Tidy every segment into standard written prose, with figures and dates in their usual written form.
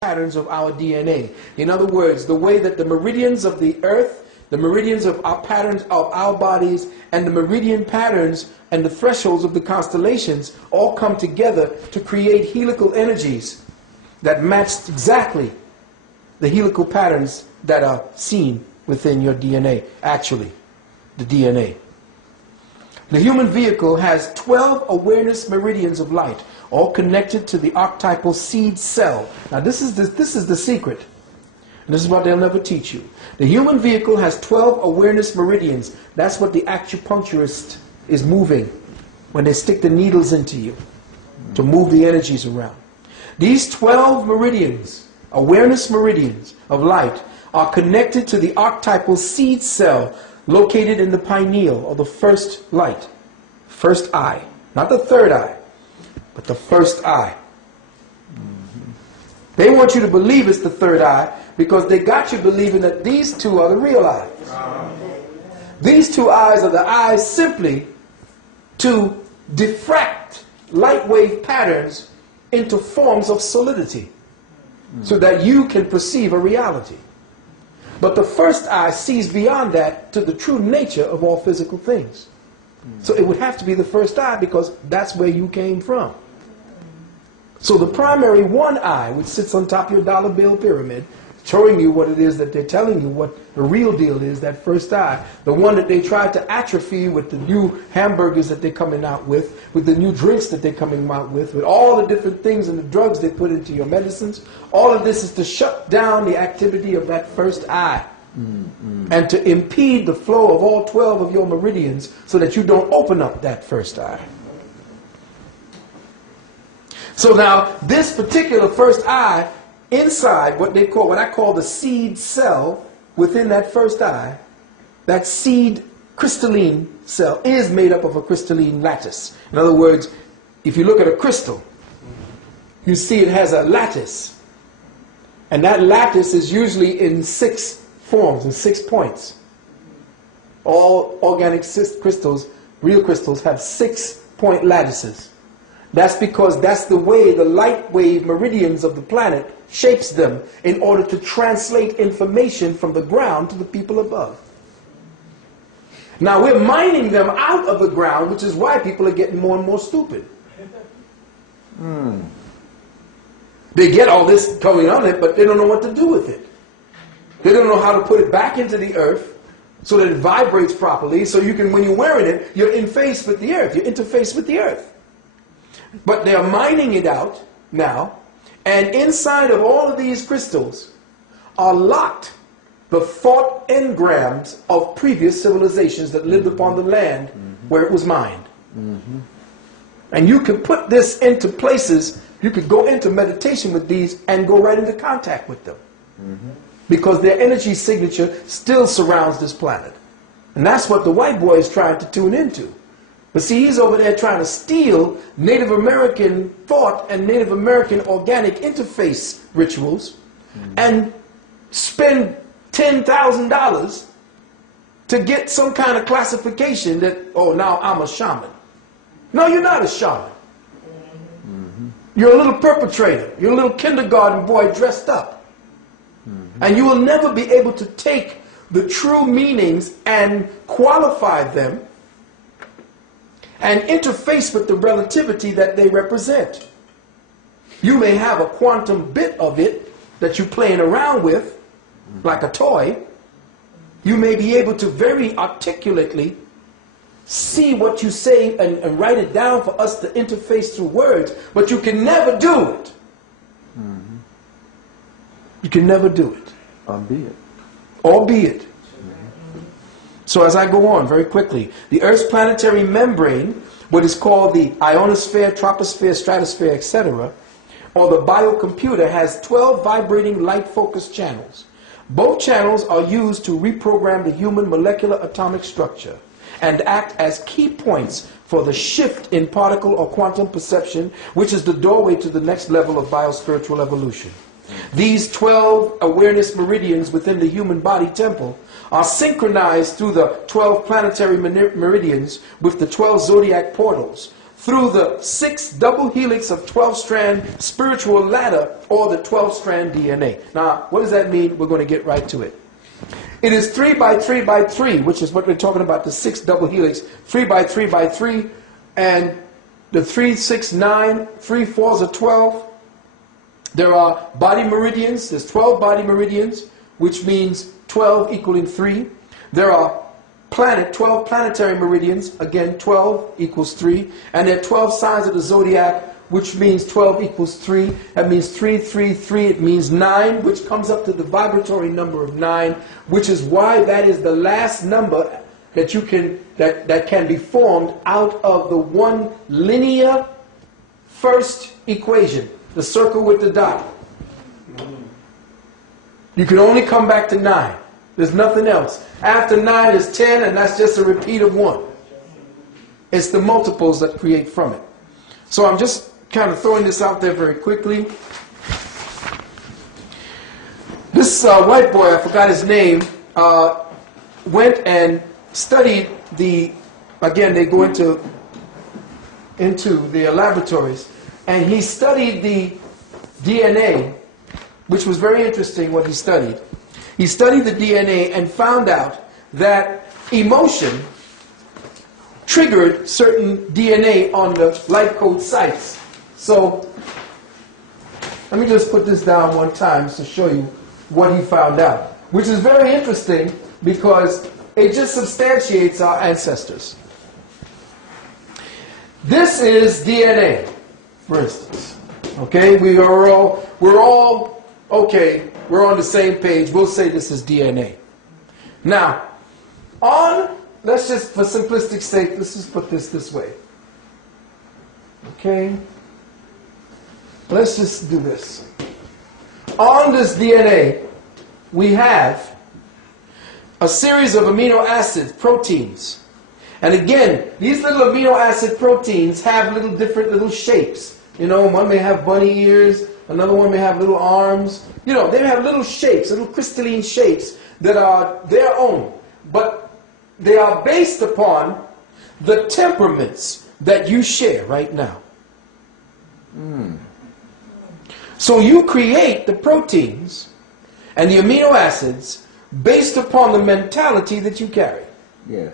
patterns of our DNA. In other words, the way that the meridians of the earth, the meridians of our patterns of our bodies, and the meridian patterns and the thresholds of the constellations all come together to create helical energies that match exactly the helical patterns that are seen within your DNA, actually, the DNA. The human vehicle has 12 awareness meridians of light, all connected to the archetypal seed cell. Now this is the secret. And this is what they'll never teach you. The human vehicle has 12 awareness meridians. That's what the acupuncturist is moving when they stick the needles into you to move the energies around. These 12 meridians, awareness meridians of light, are connected to the archetypal seed cell located in the pineal, or the first light, first eye. Not the third eye, but the first eye. They want you to believe it's the third eye because they got you believing that these two are the real eyes. These two eyes are the eyes simply to diffract light wave patterns into forms of solidity so that you can perceive a reality. But the first eye sees beyond that to the true nature of all physical things. So it would have to be the first eye because that's where you came from. So the primary one eye, which sits on top of your dollar bill pyramid, showing you what it is that they're telling you, what the real deal is, that first eye, the one that they tried to atrophy with the new hamburgers that they're coming out with the new drinks that they're coming out with all the different things and the drugs they put into your medicines. All of this is to shut down the activity of that first eye and to impede the flow of all 12 of your meridians so that you don't open up that first eye. So now this particular first eye, inside what I call the seed cell within that first eye, that seed crystalline cell is made up of a crystalline lattice. In other words, if you look at a crystal, you see it has a lattice. And that lattice is usually in 6 forms, in 6 points. All organic crystals, real crystals, have 6-point lattices. That's because that's the way the light wave meridians of the planet shapes them in order to translate information from the ground to the people above. Now we're mining them out of the ground, which is why people are getting more and more stupid. They get all this coming on it, but they don't know what to do with it. They don't know how to put it back into the earth so that it vibrates properly, so you can, when you're wearing it, you're in phase with the earth. You're interfaced with the earth. But they're mining it out now, and inside of all of these crystals are locked the thought engrams of previous civilizations that lived upon the land where it was mined. And you could put this into places, you could go into meditation with these and go right into contact with them. Because their energy signature still surrounds this planet. And that's what the white boy is trying to tune into. But see, he's over there trying to steal Native American thought and Native American organic interface rituals and spend $10,000 to get some kind of classification that, oh, now I'm a shaman. No, you're not a shaman. You're a little perpetrator. You're a little kindergarten boy dressed up. And you will never be able to take the true meanings and qualify them and interface with the relativity that they represent. You may have a quantum bit of it that you're playing around with, like a toy. You may be able to very articulately see what you say and write it down for us to interface through words, but you can never do it. You can never do it. Albeit. So as I go on very quickly, the Earth's planetary membrane, what is called the ionosphere, troposphere, stratosphere, etc., or the biocomputer, has 12 vibrating light-focused channels. Both channels are used to reprogram the human molecular atomic structure and act as key points for the shift in particle or quantum perception, which is the doorway to the next level of biospiritual evolution. These 12 awareness meridians within the human body temple are synchronized through the 12 planetary meridians with the 12 zodiac portals through the 6 double helix of 12-strand spiritual ladder, or the 12-strand DNA. Now, what does that mean? We're going to get right to it. It is 3 by 3 by 3, which is what we're talking about, the 6 double helix, 3 by 3 by 3, and the 3, 6, 9, 3 fours are 12. There are body meridians. There's 12 body meridians, which means 12 equaling 3. There are 12 planetary meridians, again 12 equals 3, and there are 12 signs of the zodiac, which means 12 equals 3. That means 3, 3, 3. It means 9, which comes up to the vibratory number of 9, which is why that is the last number that you can that can be formed out of the one linear first equation, the circle with the dot. You can only come back to 9. There's nothing else. After 9 is 10, and that's just a repeat of 1. It's the multiples that create from it. So I'm just kind of throwing this out there very quickly. This white boy, I forgot his name, went and studied again, they go into the laboratories, and he studied the DNA, which was very interesting what he studied. He studied the DNA and found out that emotion triggered certain DNA on the light code sites. So let me just put this down one time to show you what he found out, which is very interesting because it just substantiates our ancestors. This is DNA, for instance. Okay, we're all okay. We're on the same page. We'll say this is DNA. Now, let's just, for simplistic sake, let's just put this way. Okay? Let's just do this. On this DNA, we have a series of amino acid proteins. And again, these little amino acid proteins have different little shapes. You know, one may have bunny ears, another one may have little arms. You know, they have little shapes, little crystalline shapes that are their own. But they are based upon the temperaments that you share right now. So you create the proteins and the amino acids based upon the mentality that you carry. Yes.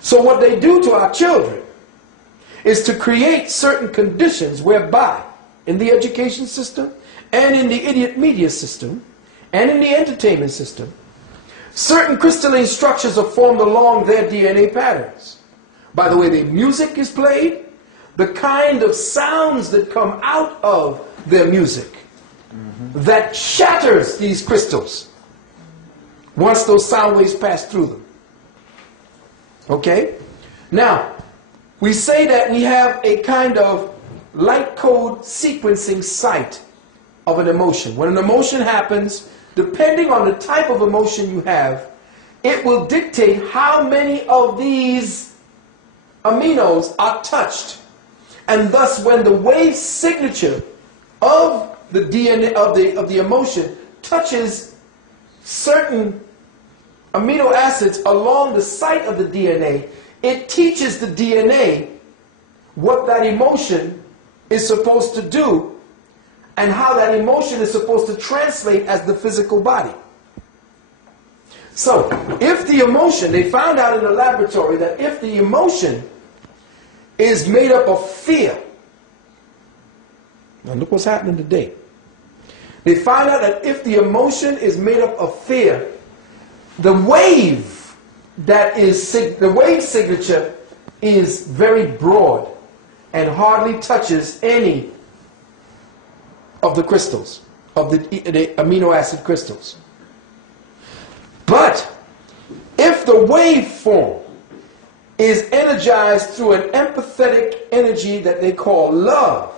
So what they do to our children is to create certain conditions whereby in the education system and in the idiot media system and in the entertainment system, certain crystalline structures are formed along their DNA patterns. By the way the music is played, the kind of sounds that come out of their music that shatters these crystals once those sound waves pass through them. Okay? Now, we say that we have a kind of light code sequencing site of an emotion. When an emotion happens, depending on the type of emotion you have, it will dictate how many of these aminos are touched. And thus, when the wave signature of the DNA of the emotion touches certain amino acids along the site of the DNA, it teaches the DNA what that emotion is supposed to do and how that emotion is supposed to translate as the physical body. So, if the emotion, they found out in the laboratory that if the emotion is made up of fear, now look what's happening today. They find out that if the emotion is made up of fear, the wave the wave signature is very broad and hardly touches any of the crystals, of the amino acid crystals. But if the waveform is energized through an empathetic energy that they call love,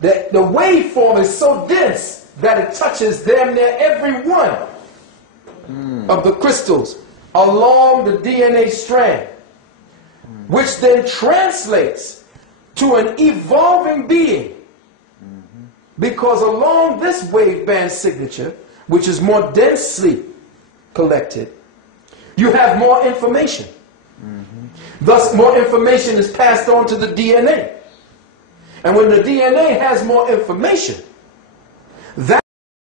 that the waveform is so dense that it touches damn near every one of the crystals along the DNA strand, which then translates to an evolving being. Because along this waveband signature, which is more densely collected, you have more information. Thus, more information is passed on to the DNA. And when the DNA has more information, that